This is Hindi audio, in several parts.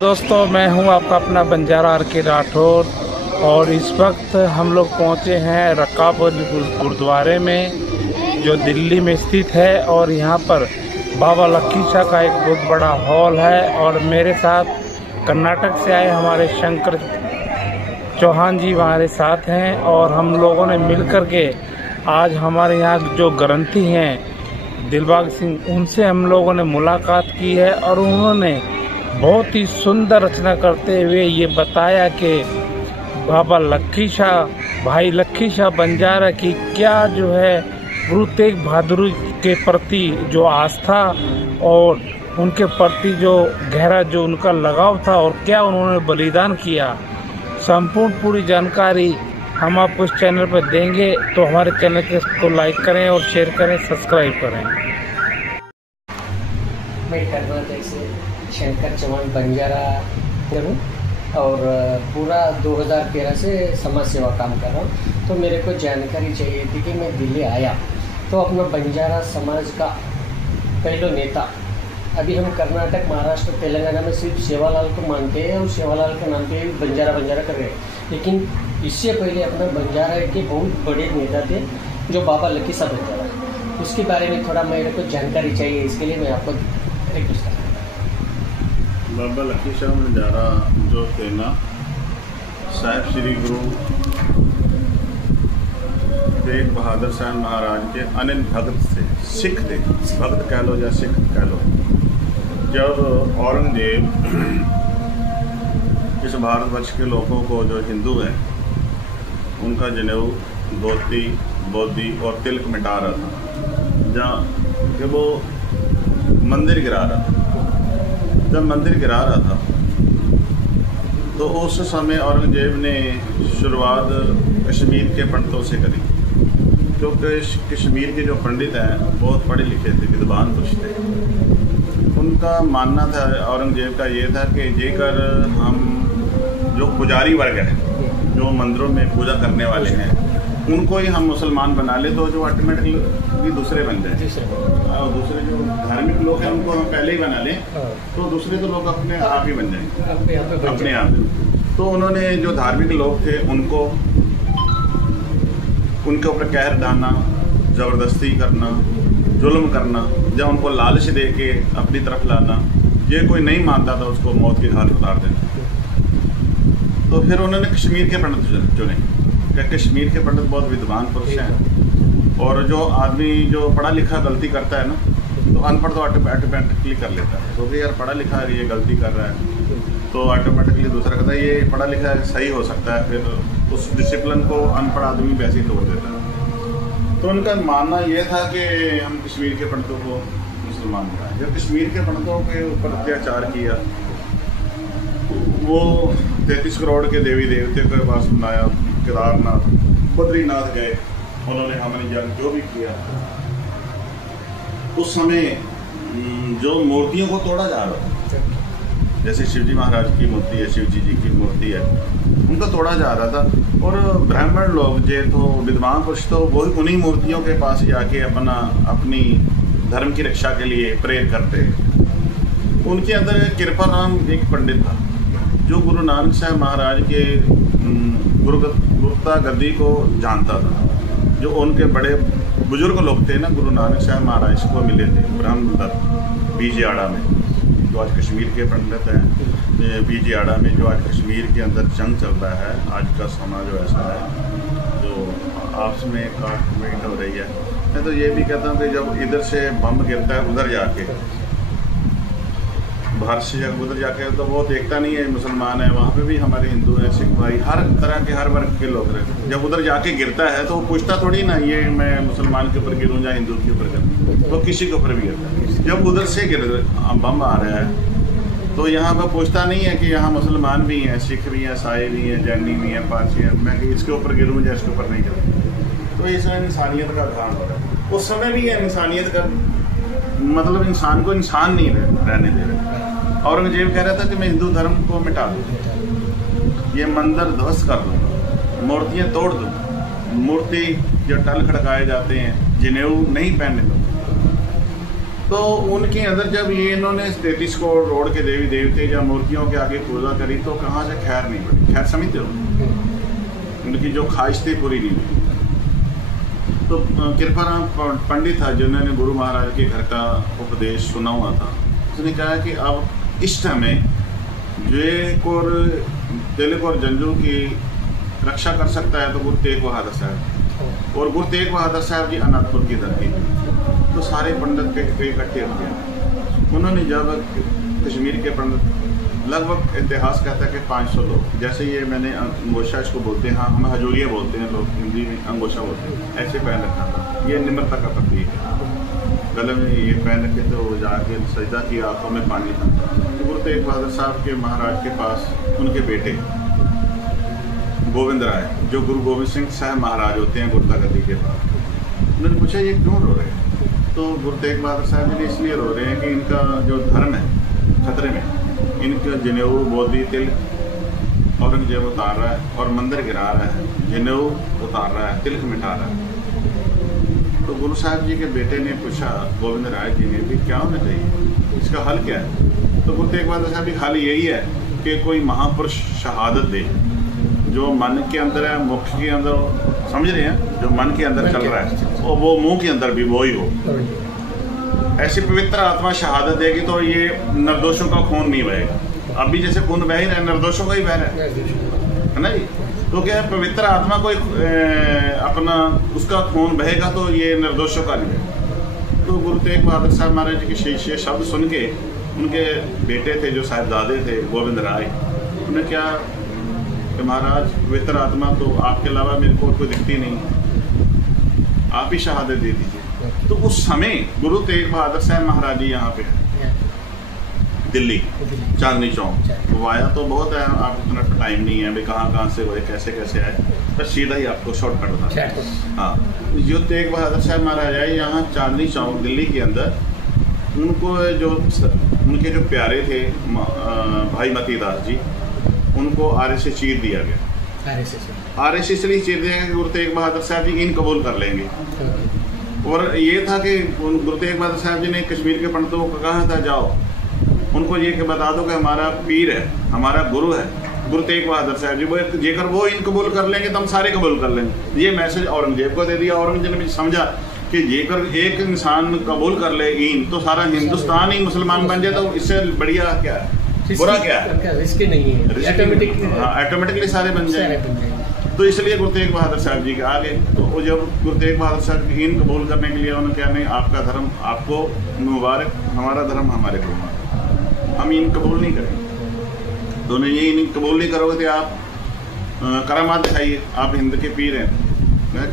दोस्तों, मैं हूं आपका अपना बंजारा आर के राठौर और इस वक्त हम लोग पहुंचे हैं रकाबगंज गुरुद्वारे में जो दिल्ली में स्थित है। और यहां पर बाबा लक्खी शाह का एक बहुत बड़ा हॉल है और मेरे साथ कर्नाटक से आए हमारे शंकर चौहान जी हमारे साथ हैं। और हम लोगों ने मिलकर के आज हमारे यहाँ जो ग्रंथी हैं दिलबाग सिंह, उनसे हम लोगों ने मुलाकात की है और उन्होंने बहुत ही सुंदर रचना करते हुए ये बताया कि बाबा लक्खी शाह, भाई लक्खी शाह बंजारा की क्या जो है गुरु तेग बहादुर के प्रति जो आस्था और उनके प्रति जो गहरा जो उनका लगाव था और क्या उन्होंने बलिदान किया, संपूर्ण पूरी जानकारी हम आपको इस चैनल पर देंगे। तो हमारे चैनल को लाइक करें और शेयर करें, सब्सक्राइब करें। मैं कर्नाटक से शंकर चौहान बंजारा हूँ और पूरा 2013 से समाज सेवा काम कर रहा हूँ। तो मेरे को जानकारी चाहिए थी कि मैं दिल्ली आया तो अपना बंजारा समाज का पहला नेता, अभी हम कर्नाटक, महाराष्ट्र, तेलंगाना में सिर्फ सेवालाल को मानते हैं और सेवालाल के नाम पे बंजारा बंजारा कर रहे हैं। लेकिन इससे पहले अपना बंजारा के बहुत बड़े नेता थे जो बाबा लक्खी शाह बंजारा, उसके बारे में थोड़ा मेरे को जानकारी चाहिए। इसके लिए मैं आपको रिक्वेस्ट करता हूँ। बाबा लक्खी शाह बंजारा जो थे ना, साहिब श्री गुरु तेग बहादुर साहब महाराज के अनिल भगत थे, सिख थे, भगत कह लो या सिख कह लो। जब औरंगजेब इस भारतवर्ष के लोगों को जो हिंदू हैं उनका जनेऊ, धोती, बोधी और तिलक मिटा रहा था, जहाँ कि वो मंदिर गिरा रहा था। जब मंदिर गिरा रहा था तो उस समय औरंगजेब ने शुरुआत कश्मीर के पंडितों से करी, क्योंकि कश्मीर के जो पंडित हैं बहुत पढ़े लिखे थे, विद्वान पुरुष थे। उनका मानना था, औरंगजेब का ये था कि जेकर हम जो पुजारी वर्ग है, जो मंदिरों में पूजा करने वाले हैं, उनको ही हम मुसलमान बना ले तो जो ऑटोमेटिकली दूसरे बन जाए, और दूसरे जो धार्मिक लोग हैं उनको हम पहले ही बना लें तो दूसरे तो लोग अपने आप ही बन जाएंगे, अपने आप। तो उन्होंने जो धार्मिक लोग थे उनको उनके ऊपर कहर डालना, ज़बरदस्ती करना, जुल्म करना, जब उनको लालच दे के अपनी तरफ लाना, ये कोई नहीं मानता था उसको मौत की घाट उतार देना। तो फिर उन्होंने कश्मीर के पंडित चुने, क्योंकि कश्मीर के पंडित बहुत विद्वान पुरुष हैं और जो आदमी जो पढ़ा लिखा गलती करता है ना, तो अनपढ़ तो ऑटोमेटिकली कर लेता है, क्योंकि तो यार पढ़ा लिखा है, ये गलती कर रहा है, तो ऑटोमेटिकली दूसरा कहता है ये पढ़ा लिखा सही हो सकता है, फिर उस डिसिप्लिन को अनपढ़ आदमी वैसे ही तोड़ देता है। तो उनका मानना ये था कि हम कश्मीर के पंडितों को मुसलमान बनाएं। जब कश्मीर के पंडितों के ऊपर अत्याचार किया, वो 33 करोड़ के देवी देवते के पास बनाया, केदारनाथ, बद्रीनाथ गए, उन्होंने हमने जंग जो भी किया। उस समय जो मूर्तियों को तोड़ा जा रहा था, जैसे शिवजी महाराज की मूर्ति है, शिवजी जी की मूर्ति है, उनको तोड़ा जा रहा था। और ब्राह्मण लोग जो तो विद्वान पुरुष तो वो उन्हीं मूर्तियों के पास जाके अपनी धर्म की रक्षा के लिए प्रेयर करते। उनके अंदर कृपा नाम एक पंडित था जो गुरु नानक साहब महाराज के गुरुता गद्दी को जानता था। जो उनके बड़े बुजुर्ग लोग थे ना, गुरु नानक साहब महाराज को मिले थे ब्रह्मदत्त बीजेआड़ा में, जो आज कश्मीर के पंडित हैं। बीजेआड़ा में जो आज कश्मीर के अंदर जंग चल रहा है, आज का समाज जो ऐसा है जो आपस में काट हो रही है। मैं तो ये भी कहता हूँ कि जब इधर से बम गिरता है उधर जाके, भारत से जब उधर जाके, तो वो देखता नहीं है मुसलमान है, वहाँ पे भी हमारे हिंदू हैं, सिख भाई, हर तरह के हर वर्ग के लोग रहते हैं। जब उधर जाके गिरता है तो वो पूछता थोड़ी ना ये मैं मुसलमान के ऊपर गिरूँ या हिंदू के ऊपर गिरूँ, तो किसी के ऊपर भी गिरता है। जब उधर से बम आ रहा है तो यहाँ पर पूछता नहीं है कि यहाँ मुसलमान भी हैं, सिख भी हैं, ईसाई भी हैं, जैनी भी हैं, पारसी हैं, मैं इसके ऊपर गिरूँ या इसके ऊपर नहीं गिरूँ। तो इसमें इंसानियत का ध्यान हो रहा है। उस समय भी है इंसानियत का मतलब इंसान को इंसान नहीं रहने दे रहे। औरंगजेब कह रहा था कि मैं हिंदू धर्म को मिटा दूँ, ये मंदिर ध्वस्त कर दूँगा, मूर्तियाँ तोड़ दूँगा, मूर्ति जो टल खड़काए जाते हैं, जनेऊ नहीं पहनने दूँगा। तो उनके अंदर जब ये इन्होंने 33 करोड़ रोड के देवी देवते या मूर्तियों के आगे पूजा करी तो कहाँ से खैर नहीं पड़ी। खैर समझते हो, उनकी जो ख्वाहिश थी पूरी नहीं हुई। तो कृपाराम पंडित था जिन्होंने गुरु महाराज के घर का उपदेश सुना हुआ था, उसने कहा कि अब इस समय तिलक और जंजू की रक्षा कर सकता है तो गुरु तेग बहादुर साहब, और गुरु तेग बहादुर साहब जी अनंतपुर की धरती। तो सारे पंडित इकट्ठे हो गए। उन्होंने जब कश्मीर के पंडित, लगभग इतिहास कहता है कि 500 लोग, जैसे ये मैंने अंगोछा इसको बोलते हैं, हाँ हम हजूरिया बोलते हैं लोग, हिंदी में अंगोछा बोलते हैं, ऐसे पहन रखा था। ये निम्रता का प्रतीक है, गले में ये पहन रखे तो जाके सजदा की, आंखों में पानी था। तो गुरु तेग बहादुर साहब के महाराज के पास उनके बेटे गोविंद राय, जो गुरु गोविंद सिंह साहब महाराज होते हैं गुरता गद्दी के पास, उन्होंने पूछा ये क्यों रो रहे हैं? तो गुरु तेग बहादुर साहब जी इसलिए रो रहे हैं कि इनका जो धर्म है खतरे में, इनका जनेऊ बोधी तिलक औरंगजेब उतार रहा है और मंदिर गिरा रहा है, जनेऊ उतार रहा है, तिलक मिटा रहा है। तो गुरु साहब जी के बेटे ने पूछा गोविंद राय जी ने भी क्या होना चाहिए, इसका हल क्या है? तो गुरु तेग बहादुर साहब का हल यही है कि कोई महापुरुष शहादत दे, जो मन के अंदर है, मुख के अंदर, समझ रहे हैं, जो मन के अंदर चल रहा है और वो मुंह के अंदर भी वो ही हो। ऐसी पवित्र आत्मा शहादत देगी तो ये निर्दोषों का खून नहीं बहेगा। अभी जैसे खून बह ही रहा है, निर्दोषों का ही बह रहा है ना जी। तो क्या है, पवित्र आत्मा को अपना उसका खून बहेगा तो ये निर्दोषों का नहीं है। तो गुरु तेग बहादुर साहब महाराज जी के ये शब्द सुन के उनके बेटे थे जो साहिबजादे थे गोविंद राय, उन्होंने क्या कि महाराज पवित्र आत्मा तो आपके अलावा मेरे को कोई दिखती नहीं, आप ही शहादत दे दीजिए। तो उस समय गुरु तेग बहादुर साहब महाराज जी यहाँ पे दिल्ली चांदनी चौक, वो आया तो बहुत है, आपको इतना टाइम नहीं है भाई कहाँ से हुए कैसे कैसे आए, बस सीधा ही आपको शॉर्टकट बता। हाँ, जो तेग बहादुर साहब महाराज आए यहाँ चांदनी चौक दिल्ली के अंदर, उनको जो उनके जो प्यारे थे भाई मती दास जी, उनको आर्य से चीर दिया गया। आर्य से इसलिए चीर दिया गया कि गुरु तेग बहादुर साहब जी इन कबूल कर लेंगे। और ये था कि गुरु तेग बहादुर साहब जी ने कश्मीर के पंडितों को कहा था जाओ उनको ये कि बता दो कि हमारा पीर है, हमारा गुरु है गुरु तेग बहादुर साहब जी, वो जेकर वो इन कबूल कर लेंगे तो हम सारे कबूल कर लेंगे। ये मैसेज औरंगजेब को दे दिया। औरंगजेब ने समझा कि जेकर एक इंसान कबूल कर ले इन तो सारा हिंदुस्तान ही मुसलमान बन जाए, तो इससे बढ़िया क्या है, बुरा क्या है, रिस्क नहीं है, ऑटोमेटिकली सारे बन जाएंगे। तो इसलिए गुरु तेग बहादुर साहब जी के आगे, तो जब गुरु तेग बहादुर साहब की इन कबूल करने के लिए उन्होंने क्या, नहीं आपका धर्म आपको मुबारक, हमारा धर्म हमारे को, हम इन कबूल नहीं करेंगे। तो उन्हें ये इन कबूल नहीं करोगे तो आप करामात दिखाइए, आप हिंद के पीर हैं।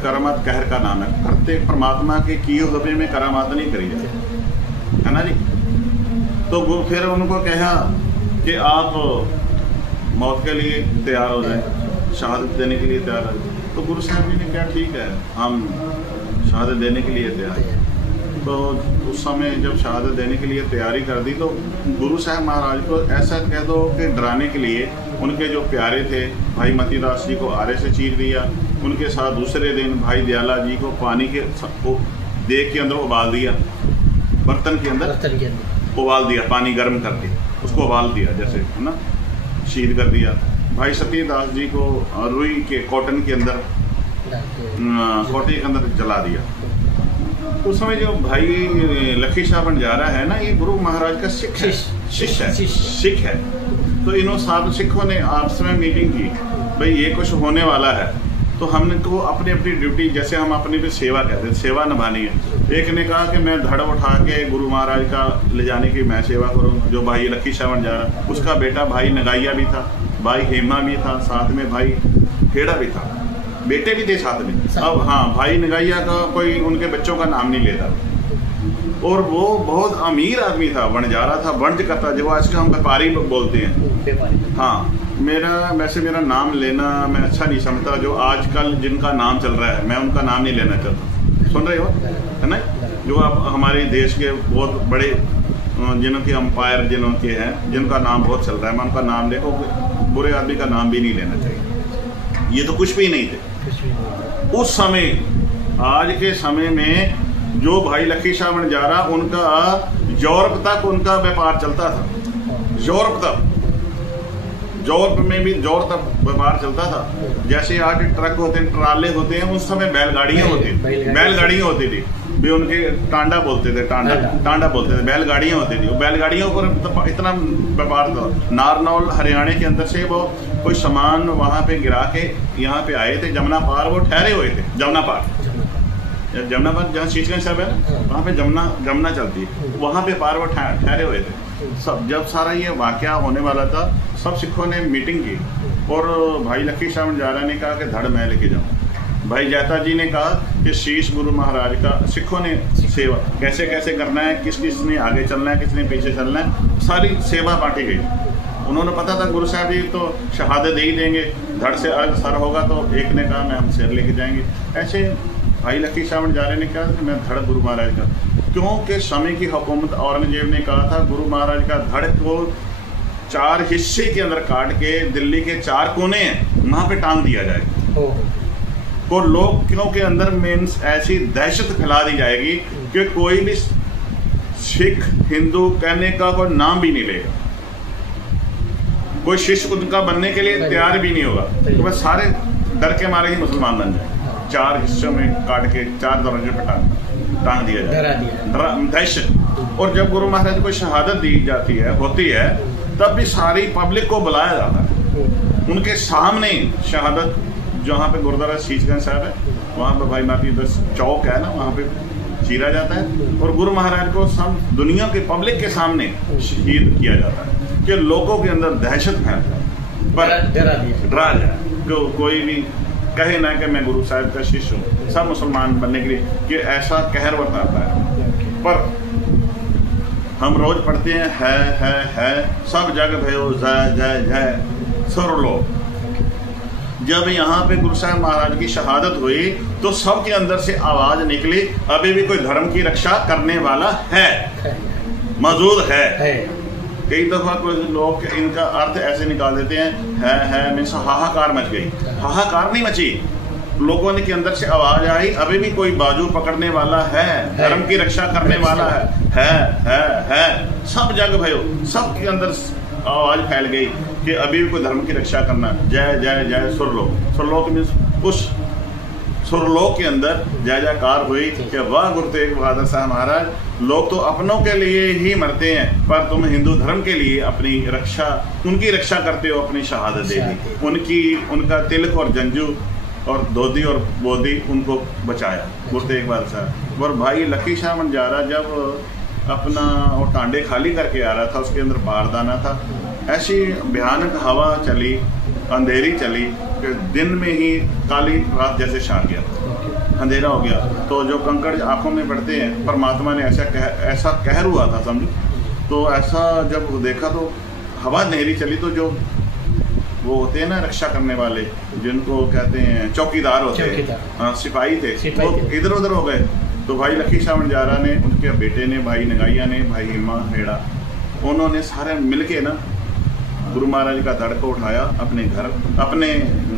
करामात कहर का नाम है, प्रत्येक परमात्मा के किए हुए में करामात नहीं करी जाती है ना जी। तो फिर उनको कहा कि आप मौत के लिए तैयार हो जाए, शहादत देने के लिए तैयार हो जाए। तो गुरु साहब जी ने कहा ठीक है हम शहादत देने के लिए तैयार हैं। तो उस समय जब शहादत देने के लिए तैयारी कर दी तो गुरु साहब महाराज को ऐसा कह दो कि डराने के लिए उनके जो प्यारे थे भाई मती दास जी को आरे से चीर दिया। उनके साथ दूसरे दिन भाई दयाला जी को पानी के देग के अंदर उबाल दिया, बर्तन के अंदर उबाल दिया, पानी गर्म करके उसको उबाल दिया जैसे है ना, शहीद कर दिया। भाई सतीदास जी को रुई के कॉटन के अंदर जला दिया। उस समय जो भाई लखी शाह बंजारा है ना, ये गुरु महाराज का सिख है। तो इन्होंने सात सिखों ने आपस में मीटिंग की, भाई ये कुछ होने वाला है तो हमने को अपनी अपनी ड्यूटी, जैसे हम अपनी भी सेवा कहते हैं, सेवा निभानी है। एक ने कहा कि मैं धड़ उठा के गुरु महाराज का ले जाने की मैं सेवा करूँ, जो भाई लखी शाह बंजारा, उसका बेटा भाई नगाइया भी था, भाई हेमा भी था, साथ में भाई खेड़ा भी था, बेटे भी थे साथ में। अब हाँ, भाई नगाइया का कोई उनके बच्चों का नाम नहीं लेता, और वो बहुत अमीर आदमी था, बंजारा था, वंज करता, जो आज का हम व्यापारी बोलते हैं। हाँ, वैसे मेरा नाम लेना मैं अच्छा नहीं समझता, जो आजकल जिनका नाम चल रहा है मैं उनका नाम नहीं लेना चाहता। सुन रहे हो है ना, जो आप हमारे देश के बहुत बड़े जिनों के अंपायर जिनों के हैं, जिनका नाम बहुत चल रहा है, मैं उनका नाम ले, बुरे आदमी का नाम भी नहीं लेना चाहिए। ये तो कुछ भी नहीं थे उस समय। आज के समय में जो भाई लकी शाह बंजारा, उनका यूरोप तक उनका व्यापार चलता था। यूरोप तक, यूरोप में भी यूरोप तक व्यापार चलता था। जैसे आज ट्रक होते हैं, ट्राले होते हैं, उस समय बैलगाड़ियां होती थी भी, उनके टांडा बोलते थे, टांडा बोलते थे, बैलगाड़ियां होती थी। बैलगाड़ियों पर इतना व्यापार था। नारनौल हरियाणा के अंदर से वो कोई सामान वहां पे गिरा के यहाँ पे आए थे, जमुना पार वो ठहरे हुए थे। जमुना पार जहाँ शीशगंज साहब है, वहाँ पे जमुना चलती है, वहाँ पे पार वो ठहरे हुए थे। सब जब सारा ये वाकया होने वाला था, सब सिखों ने मीटिंग की और भाई लकी शाह बंजारा ने कहा कि धड़ मैं लेके जाऊँ। भाई जाता जी ने कहा कि शीश गुरु महाराज का सिखों ने सेवा कैसे कैसे करना है, किस ने आगे चलना है, किसने पीछे चलना है, सारी सेवा बांटी गई। उन्होंने पता था गुरु साहब जी तो शहादत दे ही देंगे, धड़ से सर होगा तो एक ने कहा मैं हम शेर लेके जाएंगे। ऐसे भाई लकी शाह बंजारे ने कहा कि मैं धड़ गुरु महाराज का, क्योंकि समय की हुकूमत औरंगजेब ने कहा था गुरु महाराज का धड़ को 4 हिस्से के अंदर काट के दिल्ली के 4 कोने हैं वहाँ पे टांग दिया जाएगा। को लोगों के अंदर मीन्स ऐसी दहशत फैला दी जाएगी कि कोई भी सिख हिंदू कहने का कोई नाम भी नहीं लेगा, कोई शिष्य उनका बनने के लिए तैयार भी नहीं होगा, तो बस सारे डर के मारे ही मुसलमान बन जाए। 4 हिस्सों में काट के 4 दरवाजे पर टांग दिया जाए, दहशत। और जब गुरु महाराज को शहादत दी जाती है, होती है, तब भी सारी पब्लिक को बुलाया जाता है उनके सामने। शहादत जहाँ पे गुरुद्वारा शीशगंज साहब है, वहाँ पे भाई माती 10 चौक है ना, वहाँ पे चीरा जाता है और गुरु महाराज को सब दुनिया के पब्लिक के सामने शहीद किया जाता है कि लोगों के अंदर दहशत फैल जाए, पर डरा जाए, कोई भी कहे ना कि मैं गुरु साहब का शिष्य हूँ, सब मुसलमान बनने के लिए कि ऐसा कहर बरताता है। पर हम रोज पढ़ते हैं है सब जग भयो जय जय जय सुर लो। जब यहाँ पे गुरु साहब महाराज की शहादत हुई तो सबके अंदर से आवाज निकली, अभी भी कोई धर्म की रक्षा करने वाला है, मौजूद है। कई दफा कोई लोग इनका अर्थ ऐसे निकाल देते हैं है मीन्स हाहाकार मच गई। हाहाकार नहीं मची, लोगों ने के अंदर से आवाज आई, अभी भी कोई बाजू पकड़ने वाला है, धर्म की रक्षा करने वाला है। सब जग भयो, सबके अंदर आवाज फैल गई कि अभी भी कोई धर्म की रक्षा करना। जय जय जय सुरलोक, सुरलोक मीन्स उस सुरलोक के अंदर जय जयकार हुई कि वाह गुरु तेग बहादुर साहब महाराज, लोग तो अपनों के लिए ही मरते हैं, पर तुम हिंदू धर्म के लिए अपनी रक्षा, उनकी रक्षा करते हो, अपनी शहादत दे दी। उनका तिलक और जंजू और धोती और बोधी उनको बचाया गुरु तेग बहादुर साहब। और भाई लकी शाह बंजारा जब अपना वो टांडे खाली करके आ रहा था, उसके अंदर बारदाना था, ऐसी भयानक हवा चली, अंधेरी चली कि दिन में ही काली रात जैसे छा गया, अंधेरा हो गया। तो जो कंकड़ आंखों में पड़ते हैं, परमात्मा ने ऐसा कहर हुआ था समझो। तो ऐसा जब देखा तो हवा अंधेरी चली, तो जो वो होते हैं ना रक्षा करने वाले, जिनको कहते हैं चौकीदार होते हैं, हाँ सिपाही थे, वो इधर उधर हो गए। तो भाई लकी शाह बंजारा ने, उनके बेटे ने, भाई नगाइया ने, भाई हिमा हेड़ा, उन्होंने सारे मिलके ना गुरु महाराज का धड़ को उठाया, अपने घर, अपने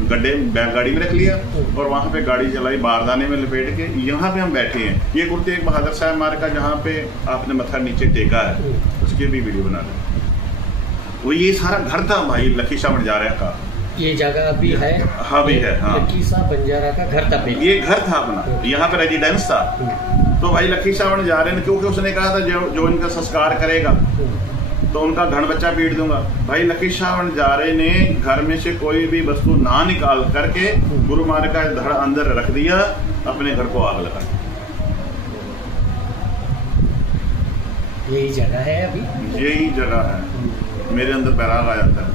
गड्ढे बैलगाड़ी में रख लिया और वहाँ पे गाड़ी चलाई, बारदाने में लपेट के। यहाँ पे हम बैठे हैं, ये गुरु तेग बहादुर साहब महाराज का जहाँ पे आपने मत्था नीचे टेका है, उसकी भी वीडियो बना दें। वो ये सारा घर था भाई लकी शाह बंजारा का, ये जगह भी है, हाँ भी है, हाँ लकी शाह बंजारा का घर था, ये घर था अपना, यहाँ पे रेजिडेंस था। तो भाई लकी शाह बंजारे ने, क्योंकि उसने कहा था जो इनका संस्कार करेगा तो उनका घन बच्चा पीट दूंगा। भाई लकी शाह बंजारे ने घर में से कोई भी वस्तु ना निकाल करके गुरु महाराज का धड़ अंदर रख दिया, अपने घर को आग लगा। यही जगह है, अभी यही जगह है। मेरे अंदर बैराग आ जाता है।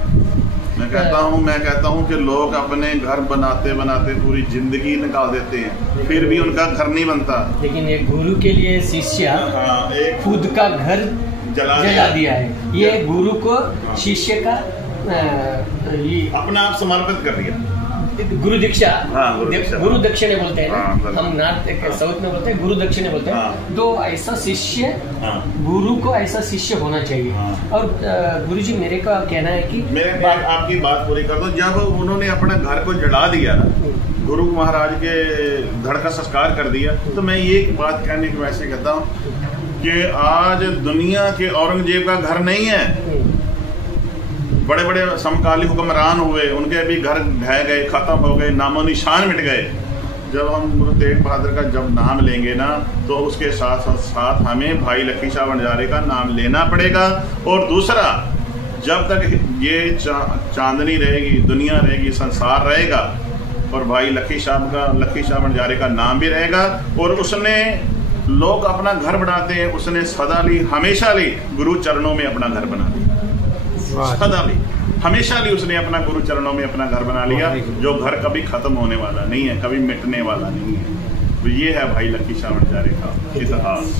मैं कहता हूँ कि लोग अपने घर बनाते बनाते पूरी जिंदगी निकाल देते हैं, फिर भी उनका घर नहीं बनता। लेकिन एक गुरु के लिए शिष्य खुद का घर जला दिया है। ये गुरु को शिष्य का अपना आप समर्पित कर दिया। गुरु दीक्षा, हाँ, गुरु दक्षिणे बोलते हैं ना, हाँ, हम नॉर्थ साउथ में बोलते हैं गुरु दक्षिणे बोलते हैं। हाँ। तो ऐसा शिष्य, हाँ। गुरु को ऐसा शिष्य होना चाहिए। हाँ। और गुरुजी मेरे का कहना है कि मैं आपकी बात पूरी कर दूं, जब उन्होंने अपने घर को जला दिया, गुरु महाराज के धड़ का संस्कार कर दिया, तो मैं ये बात कहने की वैसे कहता हूँ कि आज दुनिया के औरंगजेब का घर नहीं है। बड़े बड़े समकालीन हुक्मरान हुए, उनके भी घर ढह गए, खत्म हो गए, नामो निशान मिट गए। जब हम गुरु तेग बहादुर का जब नाम लेंगे ना, तो उसके साथ साथ हमें भाई लकी शाह भंडारे का नाम लेना पड़ेगा। और दूसरा, जब तक ये चांदनी रहेगी, दुनिया रहेगी, संसार रहेगा, और भाई लकी शाह भंडारे का नाम भी रहेगा। और उसने, लोग अपना घर बनाते हैं, उसने सदा ली, हमेशा ली, गुरु चरणों में अपना घर बना लिया। सदा ली, हमेशा ली उसने अपना गुरु चरणों में अपना घर बना लिया, जो घर कभी खत्म होने वाला नहीं है, कभी मिटने वाला नहीं है। तो ये है भाई लकी शाह भंडारे का इतिहास।